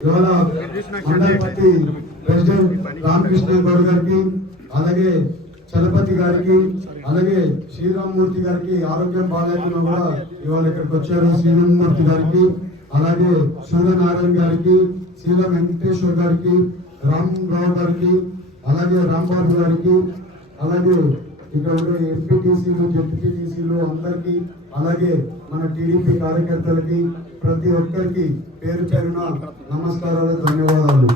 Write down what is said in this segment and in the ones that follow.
ఇవాళ ప్రెసిడెంట్ రామకృష్ణ గౌడ్ గారికి అలాగే చలపతి గారికి అలాగే శ్రీరామ్మూర్తి గారికి ఆరోగ్యం బాగాలేకుండా కూడా ఇవాళ ఇక్కడికి వచ్చారు శ్రీరామ్మూర్తి గారికి అలాగే సూర్యనారాయణ గారికి శ్రీల వెంకటేశ్వర్ గారికి రామరావు గారికి అలాగే రాంబాబు గారికి అలాగే ఇక్కడ ఉన్న ఎంపీటీసీలు జెడ్పీటీసీలు అందరికీ అలాగే మన టీడీపీ కార్యకర్తలకి ప్రతి ఒక్కరికి పేరు పేరున నమస్కారాలు ధన్యవాదాలు.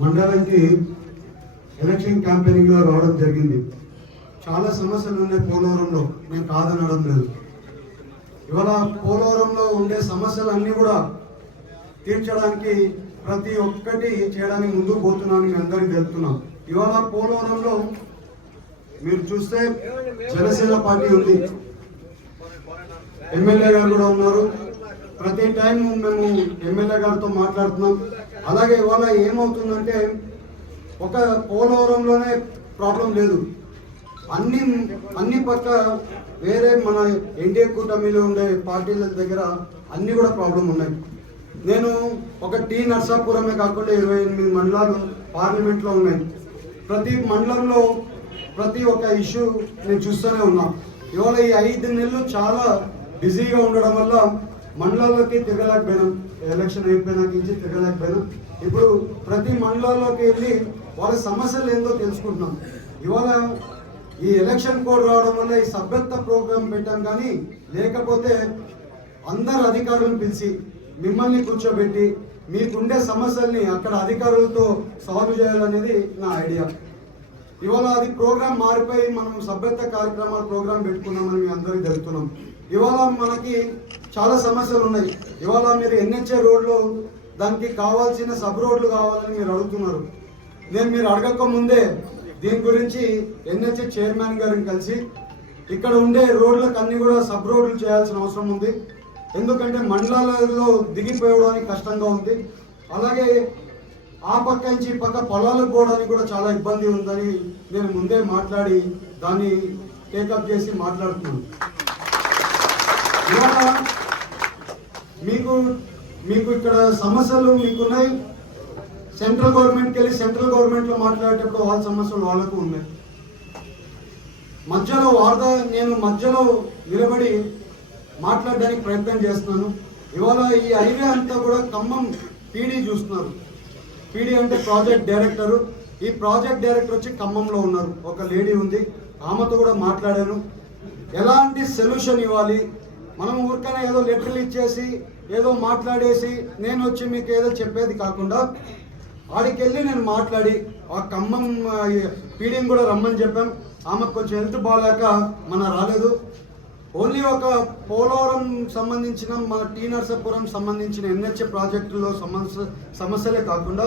మండలంకి ఎలక్షన్ క్యాంపెయినింగ్లో రావడం జరిగింది. చాలా సమస్యలు ఉన్నాయి పోలవరంలో. నేను కాదనడం లేదు. ఇవాళ పోలవరంలో ఉండే సమస్యలన్నీ కూడా తీర్చడానికి ప్రతి ఒక్కటి చేయడానికి ముందుకు పోతున్నాను మీ అందరికీ తెలుపుతున్నాం. ఇవాళ పోలవరంలో మీరు చూస్తే జనసేన పార్టీ ఉంది. ఎమ్మెల్యే గారు కూడా ఉన్నారు. ప్రతి టైం మేము ఎమ్మెల్యే గారితో మాట్లాడుతున్నాం. అలాగే ఇవాళ ఏమవుతుందంటే ఒక పోలవరంలోనే ప్రాబ్లం లేదు. అన్ని అన్ని పక్క వేరే మన ఎన్డీఏ కూటమిలో ఉండే పార్టీల దగ్గర అన్ని కూడా ప్రాబ్లం ఉన్నాయి. నేను ఒక టీ నర్సాపురమే కాకుండా ఇరవై ఎనిమిది మండలాలు పార్లమెంట్లో ఉన్నాయి. ప్రతి మండలంలో ప్రతి ఒక్క ఇష్యూ నేను చూస్తూనే ఉన్నా. ఇవాళ ఈ ఐదు నెలలు చాలా బిజీగా ఉండడం వల్ల మండలాల్లోకి తిరగలేకపోయినాం. ఎలక్షన్ అయిపోయినాక ఇచ్చి తిరగలేకపోయినాం. ఇప్పుడు ప్రతి మండలాల్లోకి వెళ్ళి వాళ్ళ సమస్యలు ఏందో తెలుసుకుంటున్నాం. ఇవాళ ఈ ఎలక్షన్ కోడ్ రావడం వల్ల ఈ సభ్యత్వ ప్రోగ్రాం పెట్టాం కానీ లేకపోతే అందరు అధికారులను పిలిచి మిమ్మల్ని కూర్చోబెట్టి మీకుండే సమస్యల్ని అక్కడ అధికారులతో సాల్వ్ చేయాలనేది నా ఐడియా. ఇవాళ అది ప్రోగ్రామ్ మారిపోయి మనం సభ్యత కార్యక్రమాల ప్రోగ్రామ్ పెట్టుకున్నామని మేము అందరికీ తెలుపుతున్నాం. ఇవాళ మనకి చాలా సమస్యలు ఉన్నాయి. ఇవాళ మీరు ఎన్హెచ్ఏ రోడ్లు దానికి కావాల్సిన సబ్ రోడ్లు కావాలని మీరు అడుగుతున్నారు. నేను మీరు అడగక ముందే దీని గురించి ఎన్హెచ్ఏ చైర్మన్ గారిని కలిసి ఇక్కడ ఉండే రోడ్లకు అన్ని కూడా సబ్ రోడ్లు చేయాల్సిన అవసరం ఉంది. ఎందుకంటే మండలాలలో దిగిపోవడానికి కష్టంగా ఉంది. అలాగే ఆ పక్క నుంచి ఈ పక్క పొలాలకు పోవడానికి కూడా చాలా ఇబ్బంది ఉందని నేను ముందే మాట్లాడి దాన్ని టేకప్ చేసి మాట్లాడుతున్నాను. ఇవాళ మీకు మీకు ఇక్కడ సమస్యలు మీకున్నాయి. సెంట్రల్ గవర్నమెంట్కి వెళ్ళి సెంట్రల్ గవర్నమెంట్లో మాట్లాడేటప్పుడు వాళ్ళ సమస్యలు వాళ్ళకు ఉన్నాయి. మధ్యలో వార్త నేను మధ్యలో నిలబడి మాట్లాడడానికి ప్రయత్నం చేస్తున్నాను. ఇవాళ ఈ హైవే అంతా కూడా ఖమ్మం పీడీ చూస్తున్నారు. పీడీ అంటే ప్రాజెక్ట్ డైరెక్టర్. ఈ ప్రాజెక్ట్ డైరెక్టర్ వచ్చి ఖమ్మంలో ఉన్నారు. ఒక లేడీ ఉంది. ఆమెతో కూడా మాట్లాడాను. ఎలాంటి సొల్యూషన్ ఇవ్వాలి? మనం ఊరికైనా ఏదో లెటర్లు ఇచ్చేసి ఏదో మాట్లాడేసి నేను వచ్చి మీకు ఏదో చెప్పేది కాకుండా ఆడికి వెళ్ళి నేను మాట్లాడి ఆ ఖమ్మం పీడీని కూడా రమ్మని చెప్పాం ఆమెకు కొంచెం హెల్త్ బాగాలేక మన రాలేదు. ఓన్లీ ఒక పోలవరం సంబంధించిన మన టీ నరసాపురం సంబంధించిన ఎన్హెచ్ఏ ప్రాజెక్టులో సమస్య సమస్యలే కాకుండా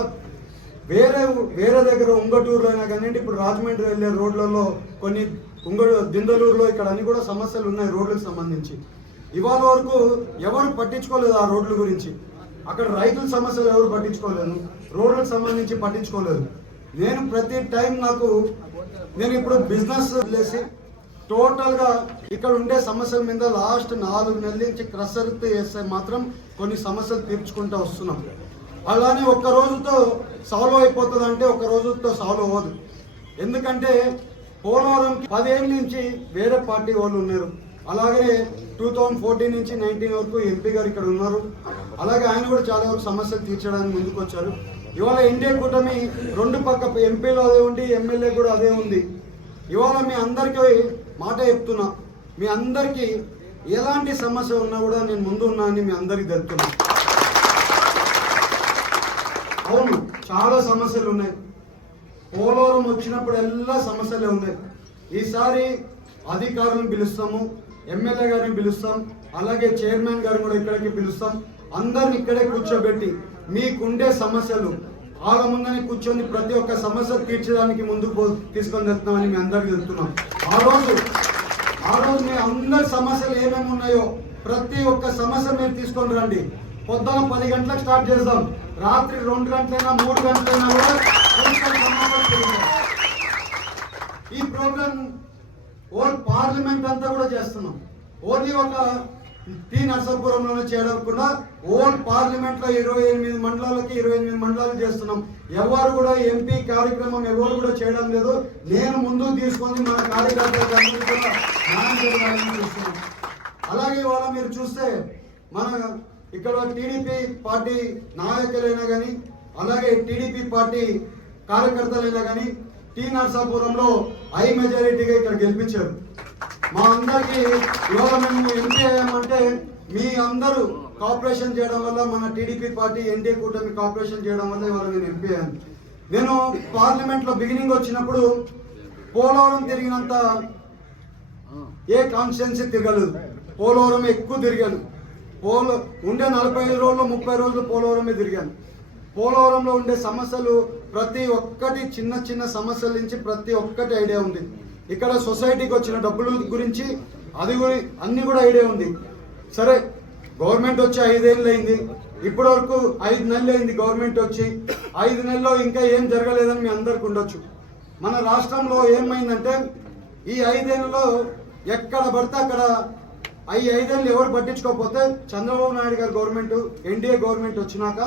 వేరే వేరే దగ్గర ఉంగటూరులో అయినా కానివ్వండి ఇప్పుడు రాజమండ్రి వెళ్ళే రోడ్లలో కొన్ని ఉంగ దిందలూరులో ఇక్కడ అన్ని కూడా సమస్యలు ఉన్నాయి రోడ్లకు సంబంధించి. ఇవాళ వరకు ఎవరు పట్టించుకోలేదు ఆ రోడ్ల గురించి. అక్కడ రైతుల సమస్యలు ఎవరు పట్టించుకోలేదు. రోడ్లకు సంబంధించి పట్టించుకోలేదు. నేను ప్రతి టైం నాకు నేను ఇప్పుడు బిజినెస్ వదిలేసి టోటల్గా ఇక్కడ ఉండే సమస్యల మీద లాస్ట్ నాలుగు నెలల నుంచి కసరత్తు చేస్తే మాత్రం కొన్ని సమస్యలు తీర్చుకుంటూ వస్తున్నాం. అలానే ఒక్క రోజుతో సాల్వ్ అయిపోతుంది అంటే ఒక రోజుతో సాల్వ్ అవ్వదు. ఎందుకంటే పోలవరంకి పదేళ్ళ నుంచి వేరే పార్టీ వాళ్ళు ఉన్నారు. అలాగే టూ థౌజండ్ ఫోర్టీన్ నుంచి నైన్టీన్ వరకు ఎంపీ గారు ఇక్కడ ఉన్నారు. అలాగే ఆయన కూడా చాలా వరకు సమస్యలు తీర్చడానికి ముందుకు వచ్చారు ఇవాళ ఎన్డీఏ కూటమి రెండు పక్క ఎంపీలు అదే ఉండి ఎమ్మెల్యే కూడా అదే ఉంది. ఇవాళ మీ అందరికీ మాట చెప్తున్నా మీ అందరికీ ఎలాంటి సమస్య ఉన్నా కూడా నేను ముందు ఉన్నా అని మీ అందరికీ తెలుపుతున్నా. అవును చాలా సమస్యలు ఉన్నాయి. పోలవరం వచ్చినప్పుడల్లా సమస్యలే ఉన్నాయి. ఈసారి అధికారులను పిలుస్తాము ఎమ్మెల్యే గారిని పిలుస్తాం అలాగే చైర్మన్ గారిని కూడా ఇక్కడికి పిలుస్తాం. అందరిని ఇక్కడే కూర్చోబెట్టి మీకుండే సమస్యలు వాళ్ళ ముందని కూర్చొని ప్రతి ఒక్క సమస్య తీర్చడానికి ముందుకు పో తీసుకొని వెళ్తున్నామని మీ అందరికీ చెప్తున్నాం ఆ రోజు ఆ రోజు మీ అందరి సమస్యలు ఏమేమి ఉన్నాయో ప్రతి ఒక్క సమస్య మీరు తీసుకొని రండి. పొద్దున పది గంటలకు స్టార్ట్ చేద్దాం. రాత్రి రెండు గంటలైనా మూడు గంటలైనా కూడా ఈ ప్రోగ్రామ్ ఓన్ పార్లమెంట్ అంతా కూడా చేస్తున్నాం. ఓన్లీ ఒక టీ నరసాపురంలోనే చేరకుండా ఓల్ పార్లమెంట్లో ఇరవై ఎనిమిది మండలాలకి ఇరవై ఎనిమిది మండలాలు చేస్తున్నాం. ఎవరు కూడా ఎంపీ కార్యక్రమం ఎవరు కూడా చేయడం లేదు. నేను ముందుకు తీసుకొని మన కార్యకర్తలు అలాగే ఇవాళ మీరు చూస్తే మన ఇక్కడ టీడీపీ పార్టీ నాయకులైనా కానీ అలాగే టీడీపీ పార్టీ కార్యకర్తలైనా కానీ టీ నరసాపురంలో హై మెజారిటీగా ఇక్కడ గెలిపించారు. మా అందరికి ఇవాళ మేము ఎంపీ అయ్యామంటే మీ అందరూ కాపరేషన్ చేయడం వల్ల మన టీడీపీ పార్టీ ఎన్డీఏ కూటమి కాపరేషన్ చేయడం వల్ల ఇవాళ నేను ఎంపీ అయ్యాను. నేను పార్లమెంట్లో బిగినింగ్ వచ్చినప్పుడు పోలవరం తిరిగినంత ఏ కాన్స్టిట్యున్సీ తిరగలేదు. పోలవరం ఎక్కువ తిరిగాను. పోల ఉండే నలభై ఐదు రోజులు ముప్పై రోజులు పోలవరమే తిరిగాను. పోలవరంలో ఉండే సమస్యలు ప్రతి ఒక్కటి చిన్న చిన్న సమస్యల నుంచి ప్రతి ఒక్కటి ఐడియా ఉంది. ఇక్కడ సొసైటీకి వచ్చిన డబ్బుల గురించి అది గురి అన్ని కూడా ఐడియా ఉంది. సరే గవర్నమెంట్ వచ్చి ఐదేళ్ళు అయింది. ఇప్పటి వరకు ఐదు నెలలు అయింది గవర్నమెంట్ వచ్చి. ఐదు నెలల్లో ఇంకా ఏం జరగలేదని మీ అందరికి ఉండొచ్చు. మన రాష్ట్రంలో ఏమైందంటే ఈ ఐదేళ్ళలో ఎక్కడ పడితే అక్కడ ఈ ఐదేళ్ళు ఎవరు పట్టించుకోకపోతే చంద్రబాబు నాయుడు గారి గవర్నమెంట్ ఎన్డీఏ గవర్నమెంట్ వచ్చినాక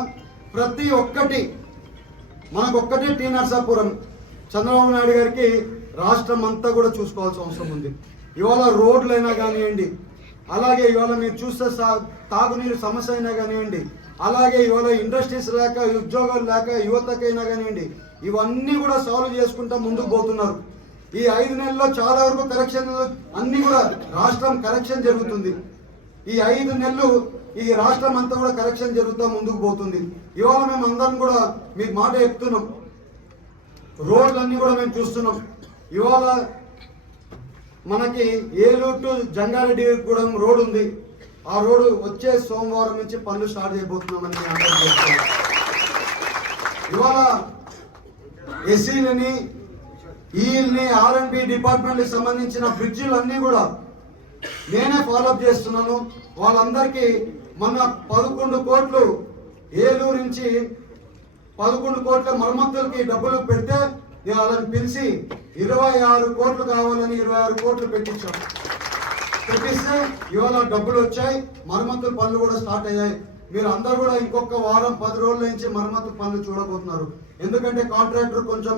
ప్రతి ఒక్కటి మనకు ఒక్కటే టీ నరసాపురం. చంద్రబాబు నాయుడు గారికి రాష్ట్రం అంతా కూడా చూసుకోవాల్సిన అవసరం ఉంది. ఇవాళ రోడ్లైనా కానివ్వండి అలాగే ఇవాళ మీరు చూస్తే సా- తాగునీరు సమస్య అయినా కానివ్వండి అలాగే ఇవాళ ఇండస్ట్రీస్ లేక ఉద్యోగాలు లేక యువతకైనా కానివ్వండి ఇవన్నీ కూడా సాల్వ్ చేసుకుంటా ముందుకు పోతున్నారు. ఈ ఐదు నెలల్లో చాలా వరకు కరెక్షన్లు అన్ని కూడా రాష్ట్రం కరెక్షన్ జరుగుతుంది. ఈ ఐదు నెలలు ఈ రాష్ట్రం అంతా కూడా కరెక్షన్ జరుగుతూ ముందుకు పోతుంది. ఇవాళ మేము అందరం కూడా మీకు మాట చెప్తున్నాం. రోడ్లన్నీ కూడా మేము చూస్తున్నాం. ఇవాళ మనకి ఏలూరు టు జంగారెడ్డి కూడా రోడ్ ఉంది. ఆ రోడ్డు వచ్చే సోమవారం నుంచి పనులు స్టార్ట్ చేయబోతున్నామని ఇవాళ ఎస్సీలని ఈల్ని ఆర్ఎండ్బి డిపార్ట్మెంట్కి సంబంధించిన బ్రిడ్జిలు కూడా నేనే ఫాలోఅప్ చేస్తున్నాను. వాళ్ళందరికీ మన పదకొండు కోట్లు ఏలూరు నుంచి పదకొండు కోట్ల మరమ్మతులకి డబ్బులు పెడితే వాళ్ళని పిలిచి ఇరవై ఆరు కోట్లు కావాలని ఇరవై ఆరు కోట్లు పెట్టించాం. పెట్టిస్తే ఇవాళ డబ్బులు వచ్చాయి మరమ్మతుల పనులు కూడా స్టార్ట్ అయ్యాయి. మీరు అందరు కూడా ఇంకొక వారం పది రోజుల నుంచి మరమ్మతు పనులు చూడబోతున్నారు. ఎందుకంటే కాంట్రాక్టర్ కొంచెం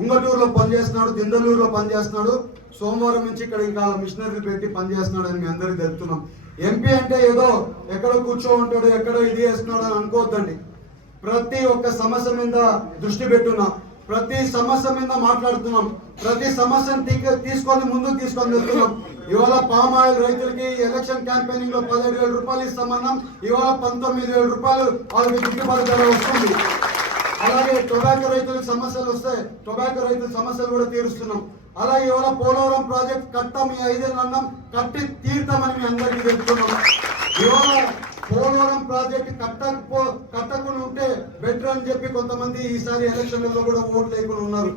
ఉంగటూరులో పనిచేస్తున్నాడు దిందలూరులో పనిచేస్తున్నాడు. సోమవారం నుంచి ఇక్కడ ఇంకా మిషనరీ పెట్టి పనిచేస్తున్నాడు అని మీ అందరికి తెలుపుతున్నాం. ఎంపీ అంటే ఏదో ఎక్కడో కూర్చో ఉంటాడు ఎక్కడో ఇది చేస్తున్నాడు అని అనుకోవద్దండి. ప్రతి ఒక్క సమస్య మీద దృష్టి పెట్టున్నాం. ప్రతి సమస్య మీద మాట్లాడుతున్నాం. ప్రతి సమస్యను తీసుకొని ముందుకు తీసుకొని వెళ్తున్నాం. ఇవాళ పామ్ ఆయిల్ రైతులకి ఎలక్షన్ క్యాంపెయినింగ్లో పదిహేడు వేల రూపాయలు ఇస్తామన్నాం. ఇవాళ పంతొమ్మిది వేల రూపాయలు వాళ్ళకి గిట్టుబాటు ధర వస్తుంది. అలాగే టొబాకో రైతులకు సమస్యలు వస్తే టొబాకో రైతుల సమస్యలు కూడా తీరుస్తున్నాం. అలాగే ఇవాళ పోలవరం ప్రాజెక్ట్ కట్టాం ఈ ఐదేళ్ళు అన్నాం. కట్టి తీర్థమని మీ అందరికీ చెప్తున్నాం. ఇవాళ పోలవరం ప్రాజెక్ట్ కట్టకపో కట్టకుండా ఉంటే బెటర్ అని చెప్పి కొంతమంది ఈసారి ఎలక్షన్లలో కూడా ఓటు లేకుండా ఉన్నారు.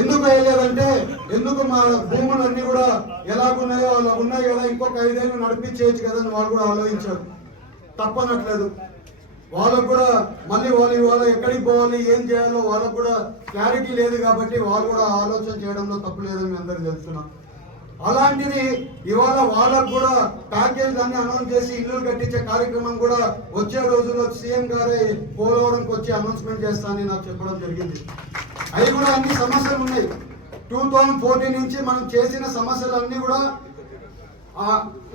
ఎందుకు వేయలేదంటే ఎందుకు మా భూములన్నీ కూడా ఎలాగున్నాయో అలా ఉన్నాయి కదా ఇంకొక ఐదేళ్ళు నడిపించేయచ్చు కదా అని వాళ్ళు కూడా ఆలోచించారు. తప్పనట్లేదు. వాళ్ళకు కూడా మళ్ళీ వాళ్ళు ఇవాళ ఎక్కడికి పోవాలి ఏం చేయాలో వాళ్ళకు కూడా క్లారిటీ లేదు కాబట్టి వాళ్ళు కూడా ఆలోచన చేయడంలో తప్పు లేదని మీ తెలుస్తున్నాం. అలాంటిది ఇవాళ వాళ్ళకు కూడా ప్యాకేజ్ అన్ని అనౌన్స్ చేసి ఇల్లు కట్టించే కార్యక్రమం కూడా వచ్చే రోజుల్లో సీఎం గారే పోలవరంకి వచ్చి అనౌన్స్మెంట్ చేస్తానని నాకు చెప్పడం జరిగింది. అవి కూడా అన్ని సమస్యలు ఉన్నాయి. టూ థౌజండ్ ఫోర్టీన్ నుంచి మనం చేసిన సమస్యలు అన్నీ కూడా ఆ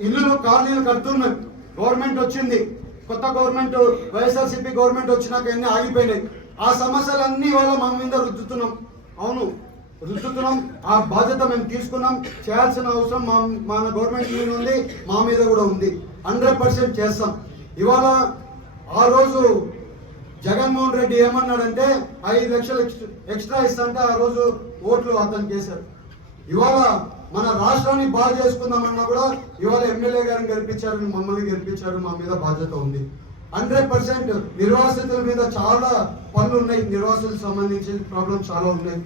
ఇల్లులు కాలనీలు కడుతున్నాయి గవర్నమెంట్ వచ్చింది. కొత్త గవర్నమెంట్ వైఎస్ఆర్సీపీ గవర్నమెంట్ వచ్చినాక అన్ని ఆగిపోయినాయి. ఆ సమస్యలన్నీ వాళ్ళ మన మీద రుద్దుతున్నాం. అవును రుద్దుతున్నాం ఆ బాధ్యత మేము తీసుకున్నాం. చేయాల్సిన అవసరం మా మన గవర్నమెంట్ మీద ఉంది మా మీద కూడా ఉంది. హండ్రెడ్ పర్సెంట్ చేస్తాం. ఇవాళ ఆ రోజు జగన్మోహన్ రెడ్డి ఏమన్నాడంటే ఐదు లక్షలు ఎక్స్- ఎక్స్ట్రా ఇస్తాంటే ఆ రోజు ఓట్లు అతను చేశారు. ఇవాళ మన రాష్ట్రాన్ని బాగా చేసుకుందామన్నా కూడా ఇవాళ ఎమ్మెల్యే గారిని గెలిపించారు మమ్మల్ని గెలిపించారు మా మీద బాధ్యత ఉంది. హండ్రెడ్ పర్సెంట్ నిర్వాసితుల మీద చాలా పనులు ఉన్నాయి. నిర్వాసితులకు సంబంధించిన ప్రాబ్లమ్స్ చాలా ఉన్నాయి.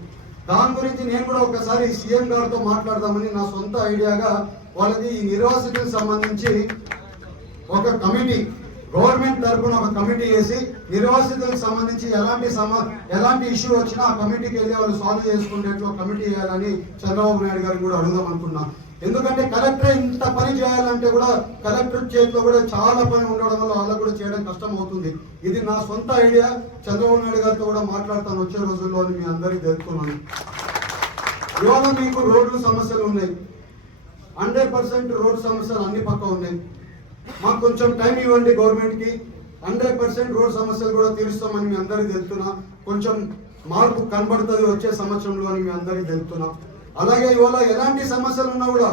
దాని గురించి నేను కూడా ఒకసారి సీఎం గారితో మాట్లాడదామని నా సొంత ఐడియాగా వాళ్ళది ఈ నిర్వాసితులకు సంబంధించి ఒక కమిటీ గవర్నమెంట్ తరఫున ఒక కమిటీ వేసి నిర్వాసితులకు సంబంధించి ఎలాంటి సమ ఎలాంటి ఇష్యూ వచ్చినా ఆ కమిటీకి వెళ్ళి వాళ్ళు సాల్వ్ చేసుకునేట్లు కమిటీ వేయాలని చంద్రబాబు నాయుడు గారిని కూడా అడుగుదాం అనుకున్నా. ఎందుకంటే కలెక్టర్ ఇంత పని చేయాలంటే కూడా కలెక్టర్ చేతిలో కూడా చాలా పని ఉండడం వల్ల వాళ్ళకు కూడా చేయడం కష్టం అవుతుంది ఇది నా సొంత ఐడియా. చంద్రబాబు నాయుడు గారితో కూడా మాట్లాడతాను వచ్చే రోజుల్లో అని మీ అందరికీ తెలుపుతున్నాను. ఇవాళ మీకు రోడ్లు సమస్యలు ఉన్నాయి. హండ్రెడ్ పర్సెంట్ రోడ్ సమస్యలు అన్ని పక్క ఉన్నాయి. మాకు కొంచెం టైం ఇవ్వండి గవర్నమెంట్కి. హండ్రెడ్ పర్సెంట్ రోడ్ సమస్యలు కూడా తీరుస్తామని మీ అందరికీ తెలుపుతున్నా. కొంచెం మార్పు కనబడుతుంది వచ్చే సంవత్సరంలో అని మీ అందరికీ తెలుపుతున్నా. అలాగే ఇవాళ ఎలాంటి సమస్యలు ఉన్నా కూడా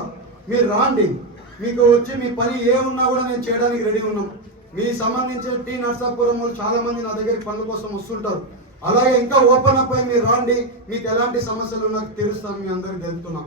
మీరు రాండి. మీకు వచ్చి మీ పని ఏ ఉన్నా కూడా నేను చేయడానికి రెడీ ఉన్నాం. మీ సంబంధించిన టీ నర్సాపురం వాళ్ళు చాలా మంది నా దగ్గరికి పనుల కోసం వస్తుంటారు. అలాగే ఇంకా ఓపెన్ అప్ అయి మీరు రాండి. మీకు ఎలాంటి సమస్యలు ఉన్నా తెలుస్తాను మీ అందరికి తెలుపుతున్నాం.